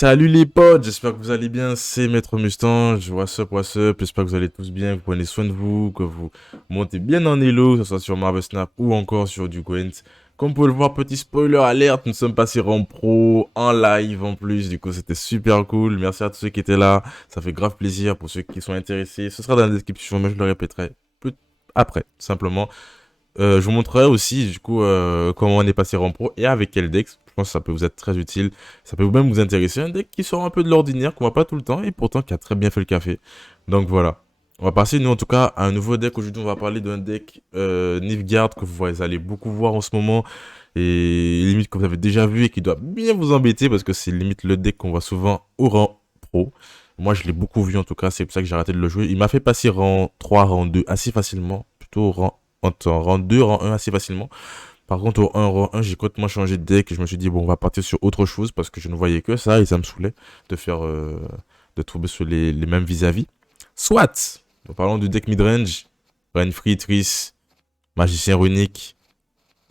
Salut les potes, j'espère que vous allez bien, c'est Maître Mustang, what's up, j'espère que vous allez tous bien, que vous prenez soin de vous, que vous montez bien en elo, que ce soit sur Marvel Snap ou encore sur du Gwent. Comme vous pouvez le voir, petit spoiler alerte, nous sommes passés en pro, en live en plus, du coup c'était super cool, merci à tous ceux qui étaient là, ça fait grave plaisir pour ceux qui sont intéressés, ce sera dans la description, mais je le répéterai plus après, tout simplement. Je vous montrerai aussi du coup comment on est passé en pro et avec quel deck. Je pense que ça peut vous être très utile. Ça peut même vous intéresser. Un deck qui sort un peu de l'ordinaire, qu'on voit pas tout le temps et pourtant qui a très bien fait le café. Donc voilà. On va passer nous en tout cas à un nouveau deck. Aujourd'hui on va parler d'un deck Nilfgaard que vous allez beaucoup voir en ce moment. Et limite que vous avez déjà vu et qui doit bien vous embêter parce que c'est limite le deck qu'on voit souvent au rang pro. Moi je l'ai beaucoup vu en tout cas, c'est pour ça que j'ai arrêté de le jouer. Il m'a fait passer rang 3, rang 2 assez facilement. Plutôt rang 2, rang 1 assez facilement. Par contre, au 1, rang 1, j'ai complètement changé de deck et je me suis dit, bon, on va partir sur autre chose parce que je ne voyais que ça et ça me saoulait de faire, de trouver sur les mêmes vis-à-vis. Soit, en parlant du deck midrange, Renfri, Triss, Magicien Runique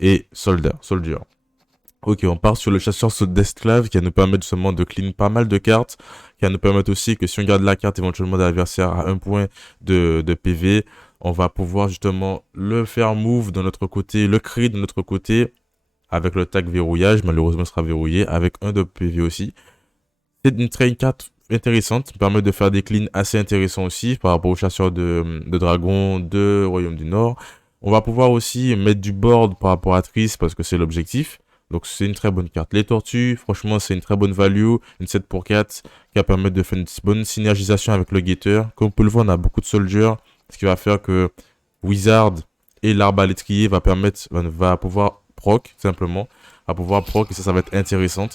et Soldier. Ok, on part sur le chasseur d'esclaves qui va nous permettre justement de clean pas mal de cartes, qui va nous permettre aussi que si on garde la carte éventuellement de l'adversaire à un point de PV, on va pouvoir justement le faire move de notre côté, le créer de notre côté avec le tag verrouillage, malheureusement il sera verrouillé, avec un de PV aussi. C'est une carte intéressante, qui permet de faire des cleans assez intéressants aussi par rapport aux chasseurs de dragons de Royaume du Nord. On va pouvoir aussi mettre du board par rapport à Triss parce que c'est l'objectif. Donc c'est une très bonne carte. Les tortues, franchement, c'est une très bonne value. Une 7 pour 4 qui va permettre de faire une bonne synergisation avec le guetteur. Comme vous pouvez le voir, on a beaucoup de soldiers. Ce qui va faire que Wizard et l'arbalétrier va pouvoir proc, tout simplement. Va pouvoir proc et ça va être intéressant.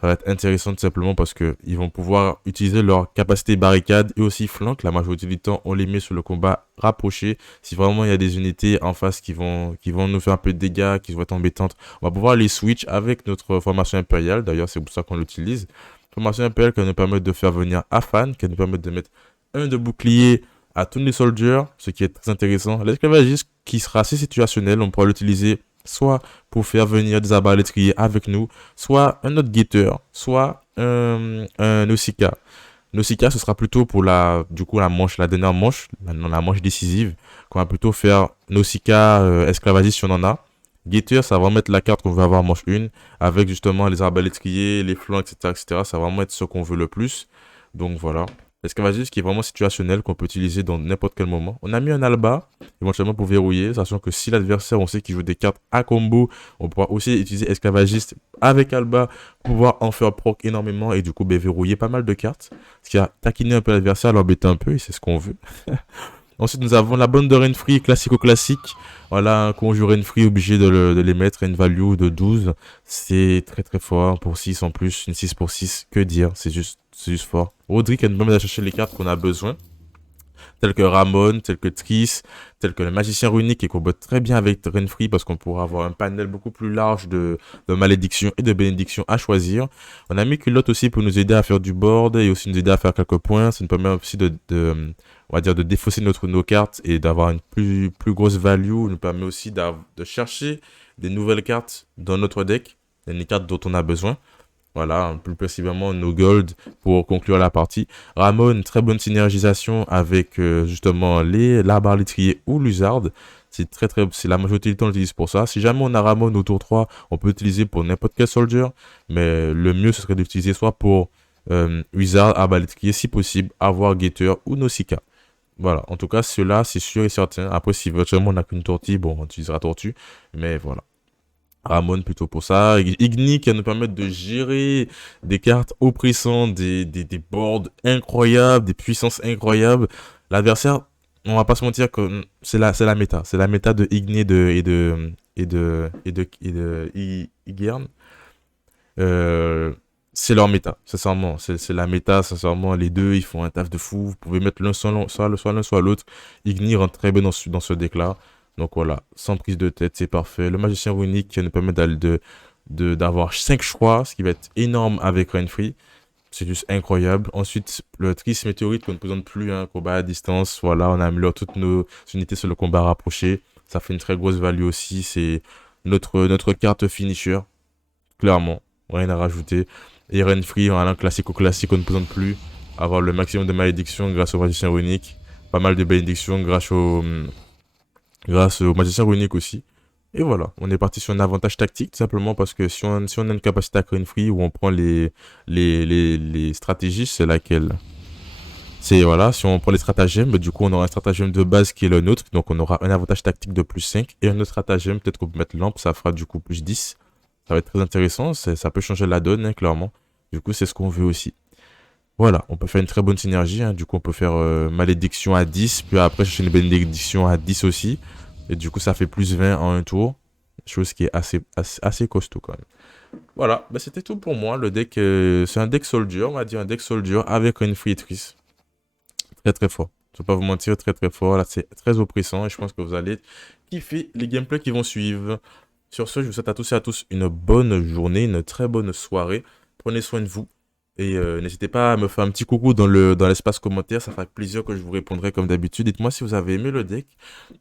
Ça va être intéressant tout simplement parce que ils vont pouvoir utiliser leur capacité barricade et aussi flank. La majorité du temps, on les met sur le combat rapproché. Si vraiment il y a des unités en face qui vont nous faire un peu de dégâts, qui vont être embêtantes, on va pouvoir les switch avec notre formation impériale. D'ailleurs, c'est pour ça qu'on l'utilise. Formation impériale qui va nous permettre de faire venir Afan, qui va nous permettre de mettre un de bouclier à tous les soldiers, ce qui est très intéressant. L'esclavagiste qui sera assez situationnel, on pourra l'utiliser soit pour faire venir des arbalétriers avec nous, soit un autre guetteur, soit un Nausicaa. Nausicaa, ce sera plutôt pour la manche, la dernière manche, la manche décisive, qu'on va plutôt faire Nausicaa esclavagiste si on en a. Guetteur, ça va vraiment être la carte qu'on veut avoir manche 1, avec justement les arbalétriers, les flancs, etc., etc. Ça va vraiment être ce qu'on veut le plus. Donc voilà. L'esclavagiste qui est vraiment situationnel, qu'on peut utiliser dans n'importe quel moment. On a mis un Alba, éventuellement pour verrouiller, sachant que si l'adversaire, on sait qu'il joue des cartes à combo, on pourra aussi utiliser esclavagiste avec Alba pour pouvoir en faire proc énormément et du coup verrouiller pas mal de cartes. Ce qui a taquiné un peu l'adversaire, l'embêter un peu et c'est ce qu'on veut. Ensuite, nous avons la bande de Renfri classico-classique. Voilà, un conjure Renfri obligé de les mettre à une value de 12. C'est très très fort pour 6 en plus, une 6 pour 6, que dire, c'est juste fort. Roderick nous permet d'aller chercher les cartes qu'on a besoin, tels que Ramon, tels que Triss, tels que le magicien runique qui combat très bien avec Renfri parce qu'on pourra avoir un panel beaucoup plus large de malédictions et de bénédictions à choisir. On a mis Culotte aussi pour nous aider à faire du board et aussi nous aider à faire quelques points. Ça nous permet aussi on va dire, de défausser nos cartes et d'avoir une plus grosse value. Ça nous permet aussi de chercher des nouvelles cartes dans notre deck, des cartes dont on a besoin. Voilà, plus précisément nos gold pour conclure la partie. Ramon, très bonne synergisation avec justement l'arbalétrier ou l'usarde. C'est la majorité du temps on l'utilise pour ça. Si jamais on a Ramon au tour 3, on peut l'utiliser pour n'importe quel soldier. Mais le mieux, ce serait d'utiliser soit pour Wizard, arbalétrier, si possible, avoir Gator ou Nausicaa. Voilà, en tout cas, cela, c'est sûr et certain. Après, si virtuellement on n'a qu'une tortue, bon, on utilisera tortue. Mais voilà. Ramon plutôt pour ça. Igni qui va nous permettre de gérer des cartes oppressantes, des boards incroyables, des puissances incroyables. L'adversaire, on va pas se mentir que c'est la méta. C'est la méta de Igni et de Igern. C'est leur méta, sincèrement. C'est la méta, sincèrement. Les deux, ils font un taf de fou. Vous pouvez mettre soit l'un, soit l'autre. Igni rentre très bien dans ce deck-là. Donc voilà, sans prise de tête, c'est parfait. Le magicien runique qui nous permet d'avoir 5 choix, ce qui va être énorme avec Renfri. C'est juste incroyable. Ensuite, le Triss météorite qu'on ne présente plus, un combat à distance. Voilà, on améliore toutes nos unités sur le combat rapproché. Ça fait une très grosse value aussi. C'est notre carte finisher, clairement. Rien à rajouter. Et run free, en allant classique au classique, on ne présente plus. Avoir le maximum de malédictions grâce au magicien runique. Pas mal de bénédictions grâce au magicien runique aussi. Et voilà, on est parti sur un avantage tactique, tout simplement parce que si on a une capacité à run free où on prend les stratégies, c'est laquelle? C'est voilà, si on prend les stratagèmes, bah, du coup on aura un stratagème de base qui est le nôtre, donc on aura un avantage tactique de plus 5 et un autre stratagème, peut-être qu'on peut mettre lampe, ça fera du coup plus 10. Ça va être très intéressant, ça peut changer la donne, hein, clairement. Du coup, c'est ce qu'on veut aussi. Voilà, on peut faire une très bonne synergie, hein. Du coup, on peut faire malédiction à 10, puis après chercher une bénédiction à 10 aussi. Et du coup, ça fait plus 20 en un tour. Chose qui est assez costaud quand même. Voilà, bah, c'était tout pour moi. Le deck, c'est un deck soldier, on va dire un deck soldier avec une fruitrice. Très très fort. Je ne vais pas vous mentir, très très fort. Là, c'est très oppressant et je pense que vous allez kiffer les gameplays qui vont suivre. Sur ce, je vous souhaite à tous et à tous une bonne journée, une très bonne soirée. Prenez soin de vous. Et n'hésitez pas à me faire un petit coucou dans l'espace commentaire. Ça fera plaisir que je vous répondrai comme d'habitude. Dites-moi si vous avez aimé le deck.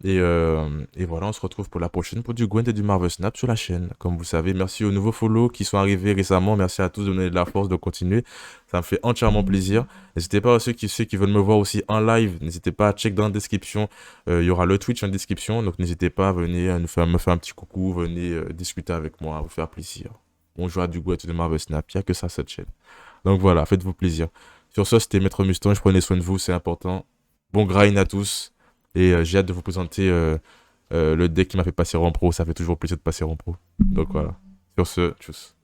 Et voilà, on se retrouve pour la prochaine pour du Gwent et du Marvel Snap sur la chaîne. Comme vous savez, merci aux nouveaux follow qui sont arrivés récemment. Merci à tous de donner de la force, de continuer. Ça me fait entièrement plaisir. N'hésitez pas à ceux qui veulent me voir aussi en live. N'hésitez pas à check dans la description. Il y aura le Twitch en description. Donc n'hésitez pas à venir me faire un petit coucou. Venez discuter avec moi, vous faire plaisir. On joue à du Gwent et du Marvel Snap. Il n'y a que ça, cette chaîne. Donc voilà, faites-vous plaisir. Sur ce, c'était Maître Mustang, je prenais soin de vous, c'est important. Bon grind à tous. Et j'ai hâte de vous présenter le deck qui m'a fait passer en pro. Ça fait toujours plaisir de passer en pro. Donc voilà. Sur ce, tchuss.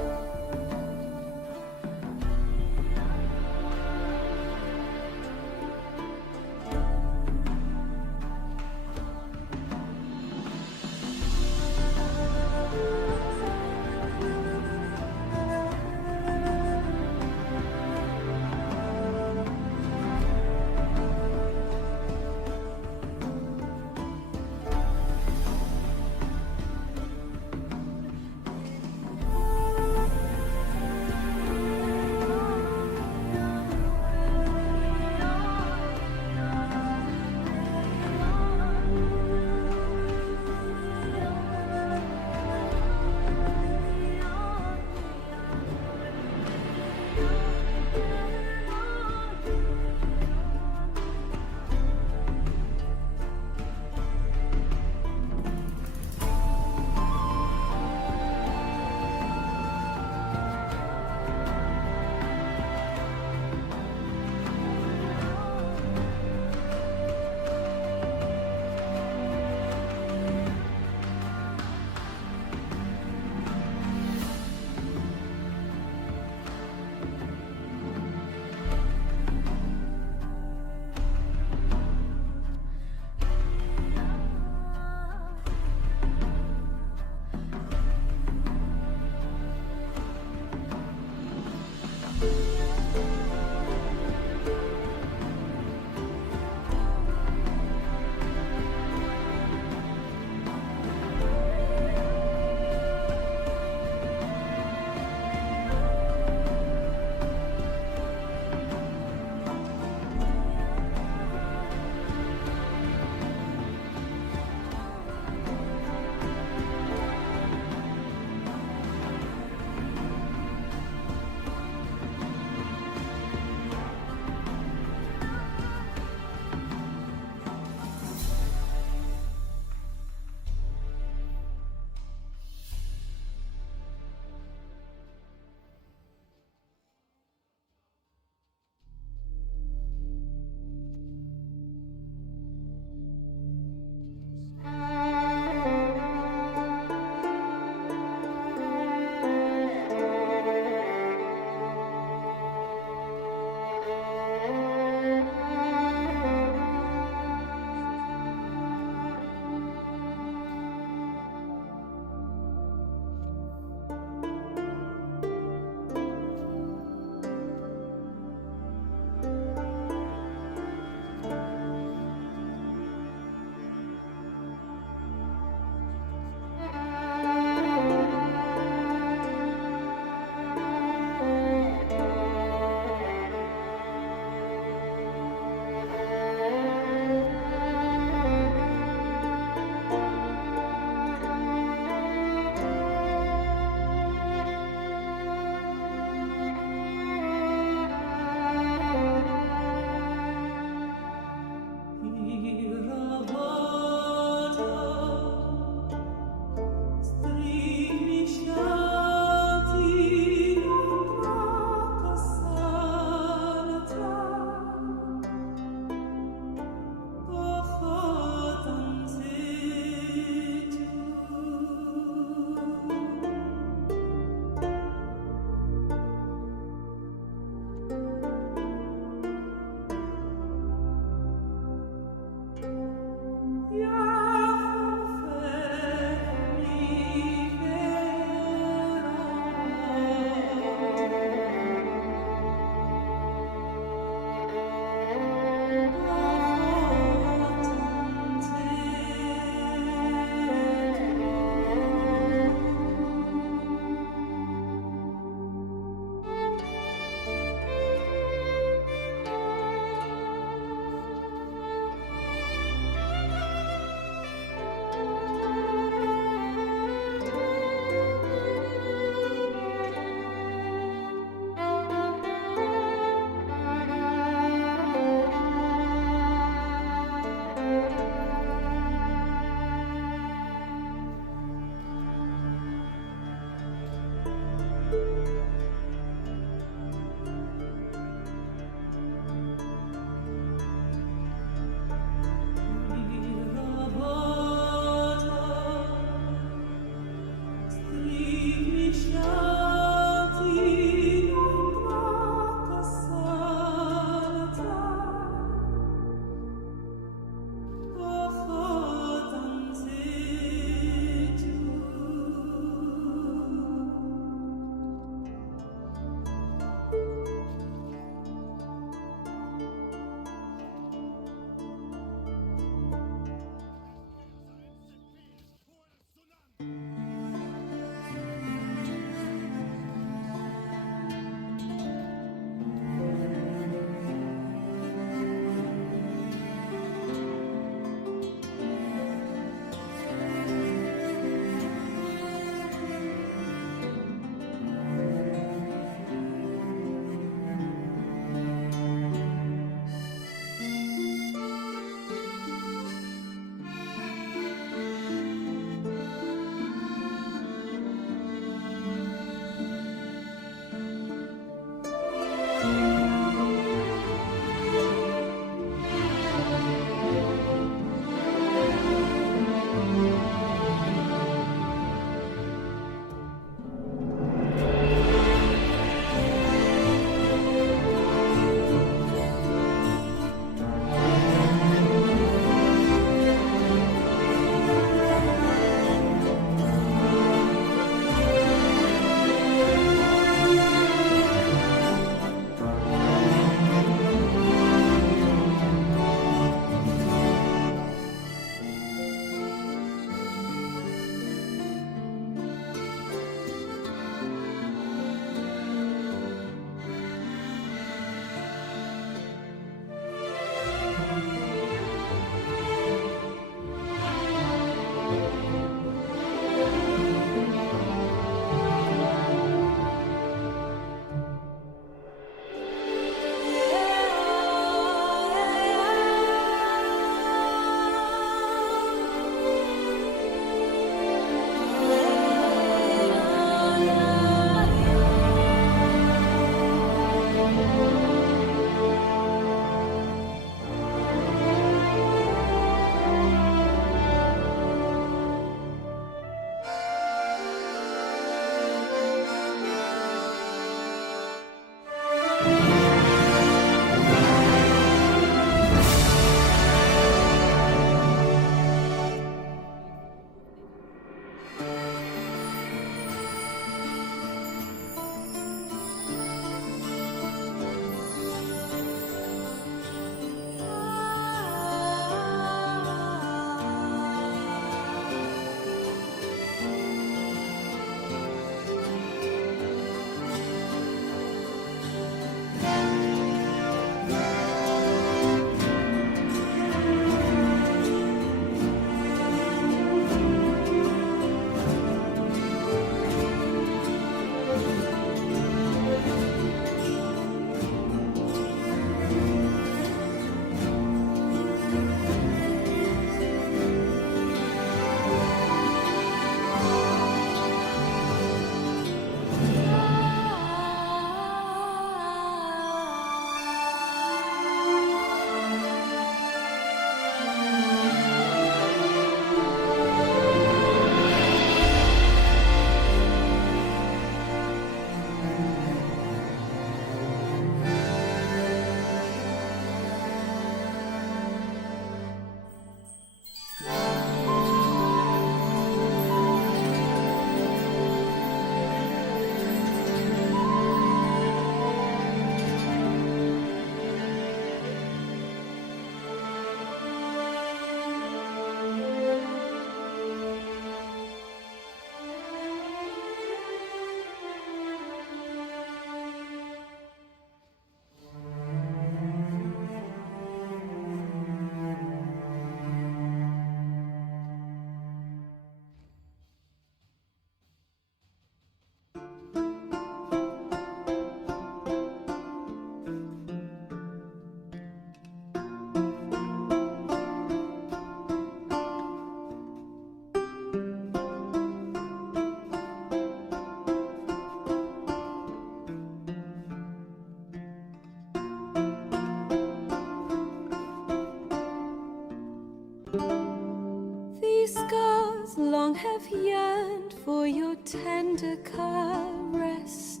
long have yearned for your tender caress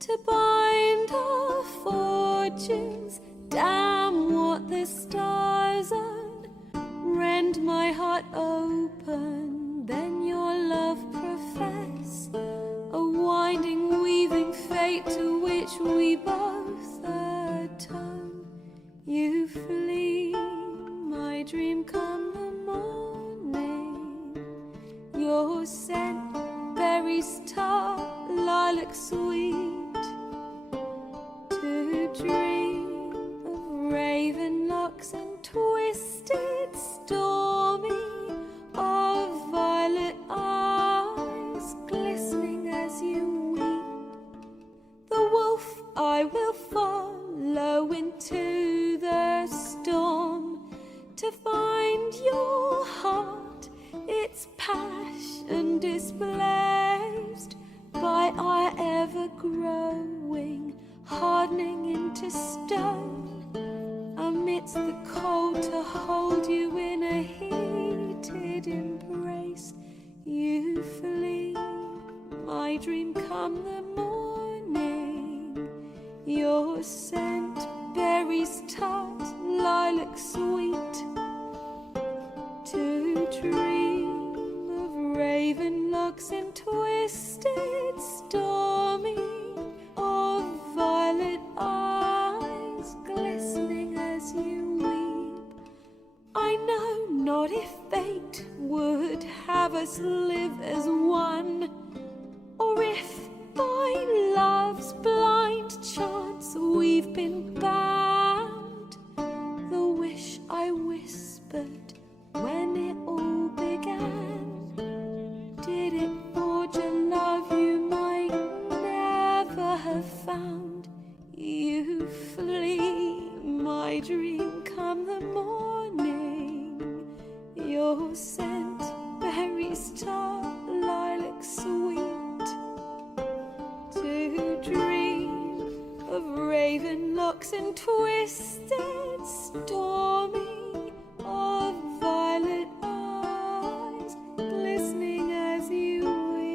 to bind our fortunes. Damn what the stars are, rend my heart open, then your love profess, a winding weaving fate to which we both atone. You flee, my dream come the morning, your scent berries tart, lilac sweet, to dream of raven locks and twisted stormy, of violet eyes glistening as you weep. The wolf I will follow into the storm to find your heart, its passion displaced by our ever-growing, hardening into stone, amidst the cold to hold you in a heated embrace. You flee, my dream come the morning, your scent berries tart, lilac sweet, to dream of raven locks and twisted stormy, of violet eyes glistening as you weep. I know not if fate would have us live as one, or if by love's blind chance we've been bound. The wish I whispered when it all began, did it forge a love you might never have found. You flee, my dream come the morning, your scent berries tart, lilac sweet, to dream of raven locks and twisted stormy, of violet eyes glistening as you weep.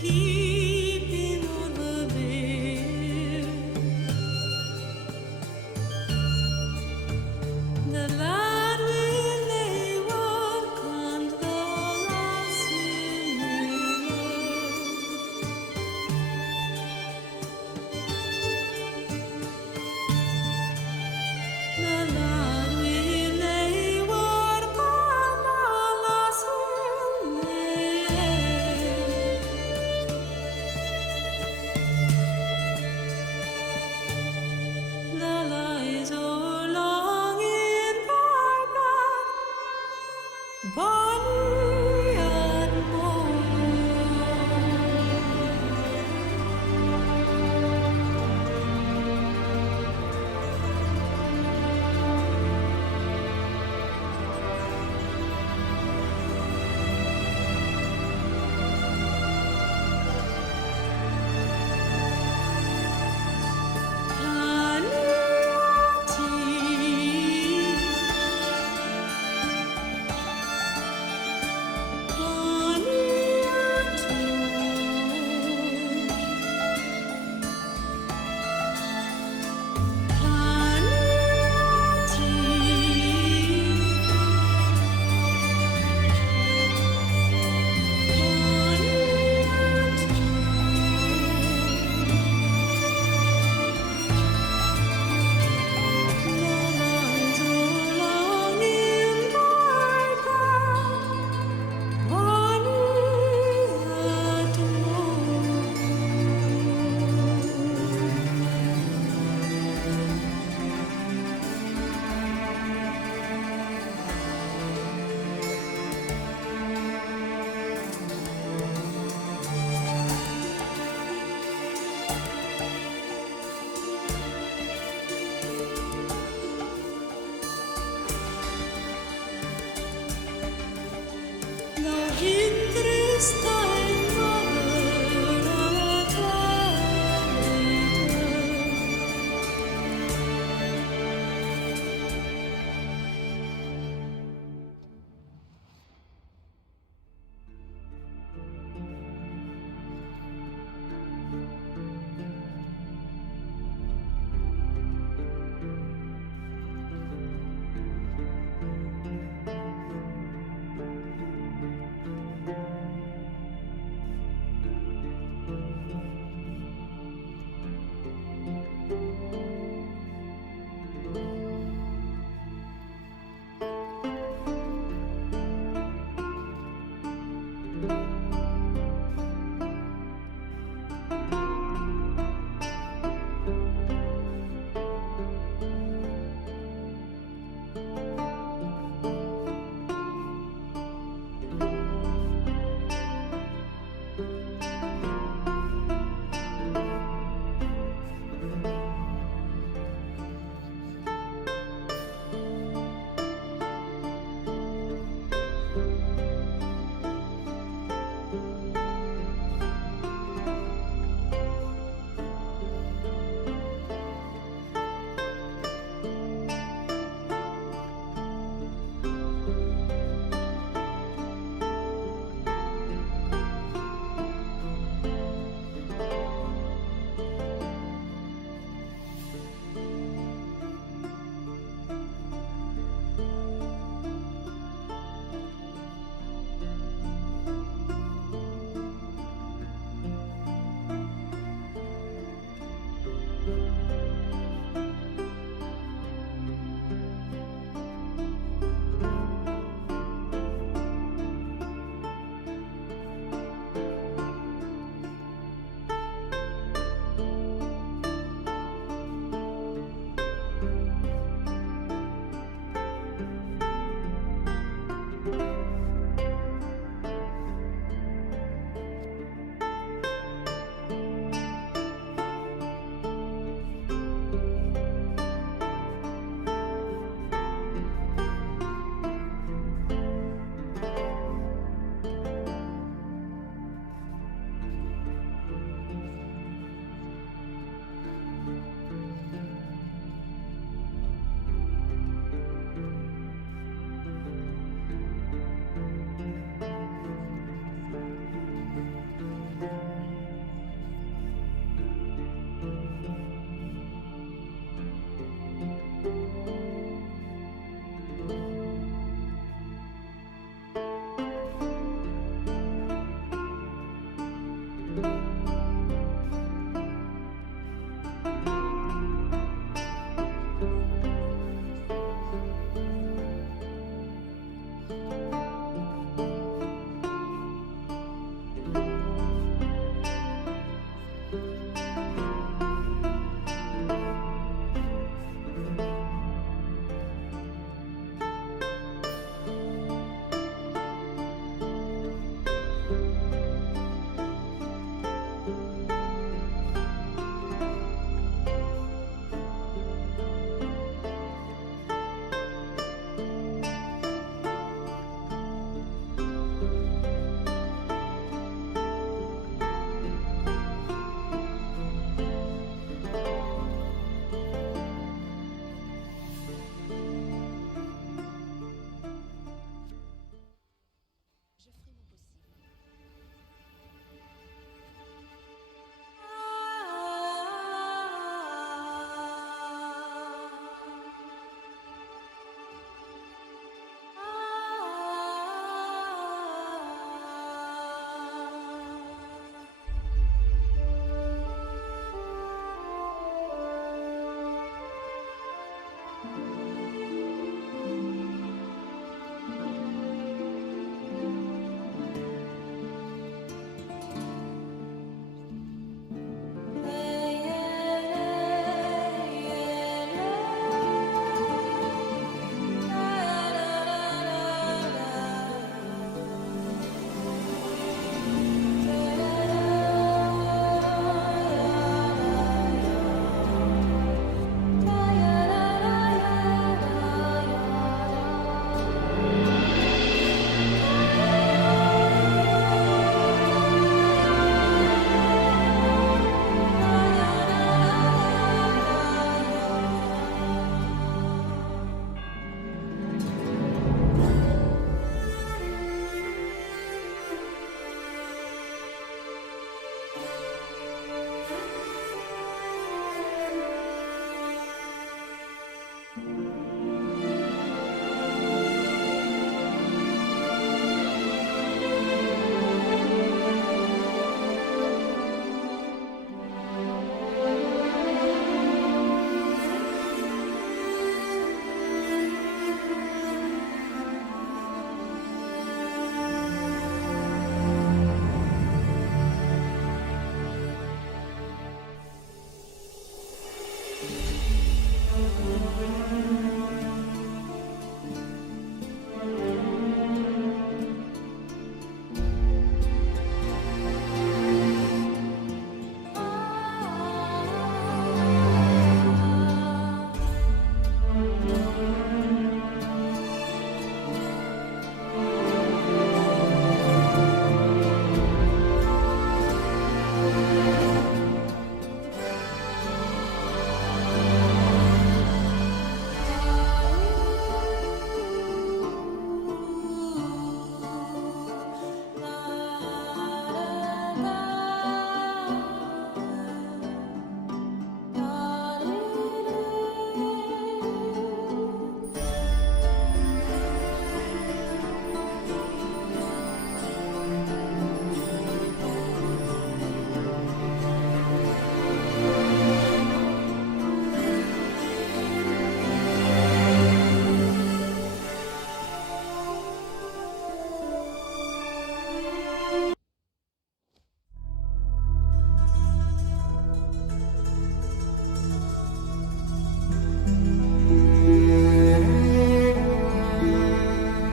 keeping on the bill. The lad will lay work on the lass will the lad will lay work on the lass will the lies are long in thy blood, bonny and more. No hindrist